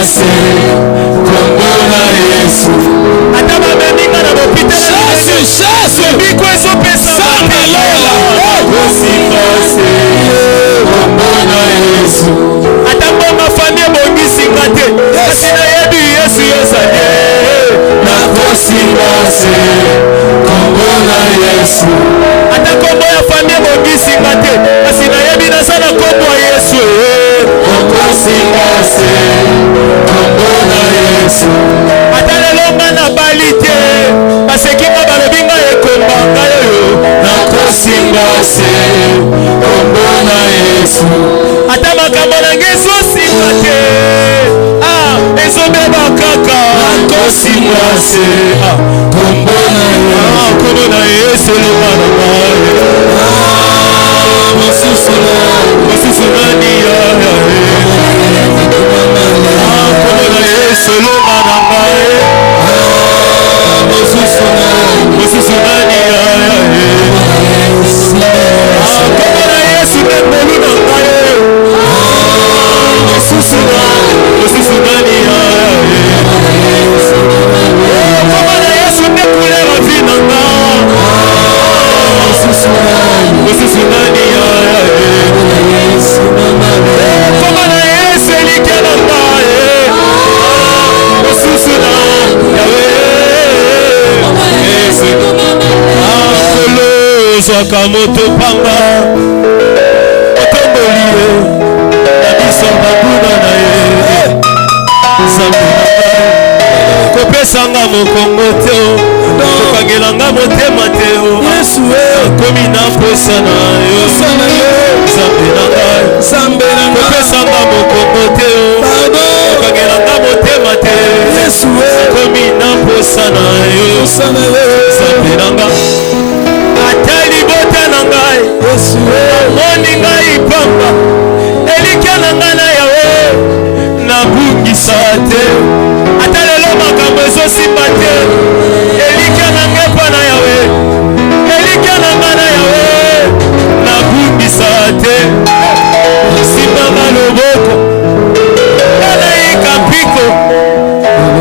se kombo na Yesu ata babeminga na bopitala Jésus biko ezopesa sangalela kosimba se kombo na Yesu ata mbongo famille bongisinga te kasi nayebi Yesu yozali na kosimba se kombo na Yesu ata kombo ya famille bongisinga te kasi nayebi naza na kombo ya Yesu kosimba se kombo na Yesu ata lelo nga na bali te basekinga balobinga ekomba ngai oyo na kosimba se kombo na Yesu ata makambo na ngai ezosimba te ezobeba kaka na kosimba se kombo na Yesu elonga na ngai mosusu nani kombo na Yesu elonga na ngai mosusu nani kombo na Yesu nemelu na ngai mosusu nani kombo na Yesu nekulera vi na ngai mosusu nani kombo na Yesu elike na ngai mosusu na zwaka moto pamba otomboli ye na biso banguna na ye Nzambe na ngai kopesanga mokongo te kokangelanga motema te komi na posa na yo Nzambe na ngai kopesanga mokongo te kokangelanga motema te komi na posa na yo Nzambe na ngai atali bota na ngai amoni ngai pamba elikia na ngai na yawe nabungisa te ata lelo makambo ezosimba te elikia na ngai mpa na yawe elikia na ngai na yawe nabungisa te simbanga loboko nanaika mpiko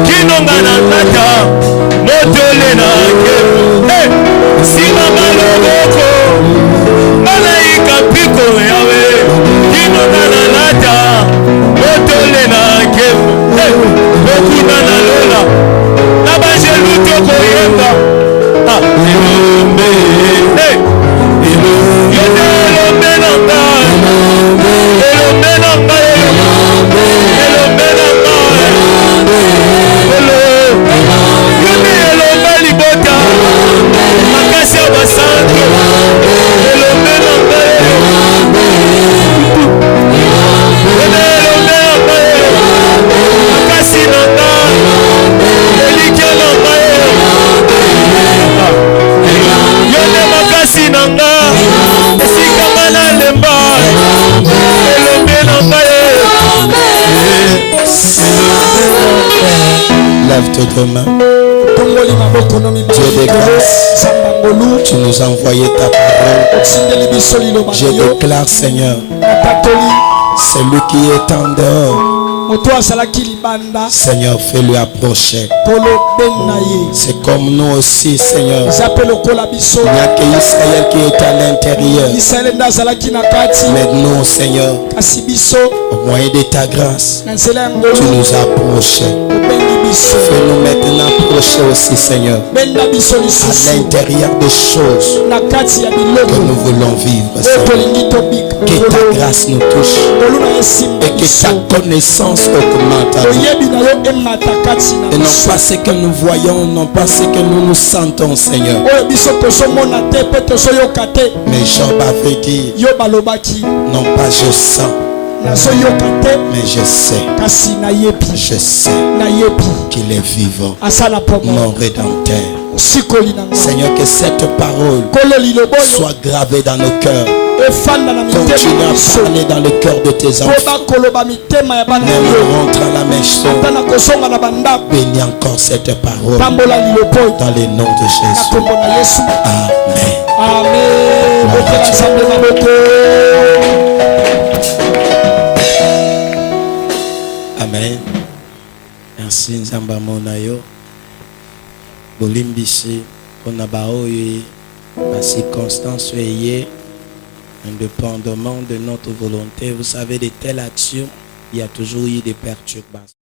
kinonga na ngata motole na nkemo simama loboko nanaika mpiko yawe kinonga na ngata motole na nkemo okuna na lola na bangelu tokoyemba elombe yote elombe na ngai elombe na ngai elombe na ngai yote elombe libota makasi ya basanto elombe na ngai yote elombe na ngai makasi na ngai elikia na ngai yote makasi na ngai esika nga na lemba elombe na ngai Lève tes deux mains. Dieu de grâce, tu nous as envoyé ta parole. Je déclare, Seigneur, celui qui est en dehors, Seigneur, fais-le approcher. C'est comme nous aussi, Seigneur. Il n'y a que Israël qui est à l'intérieur. Mais nous, Seigneur, au moyen de ta grâce, tu nous as approchés. Fais-nous maintenant approcher aussi, Seigneur, à l'intérieur des choses que nous voulons vivre, Seigneur. Que ta grâce nous touche et que ta connaissance augmente. Et non pas ce que nous voyons, non pas ce que nous sentons, Seigneur. Mais Job avait dit, non pas je sens, mais je sais qu'il est vivant, mon Rédempteur. Seigneur, que cette parole soit gravée dans nos cœurs. Continue à parler dans le cœur de tes enfants. Même rentre à la maison, bénis encore cette parole dans le nom de Jésus. Amen. Amen. merci nzamba mona yo bolimbisi pona baoyo la circonstance est indépendamment de notre volonté. Vous savez, de telles actions, il y a toujours eu des perturbations.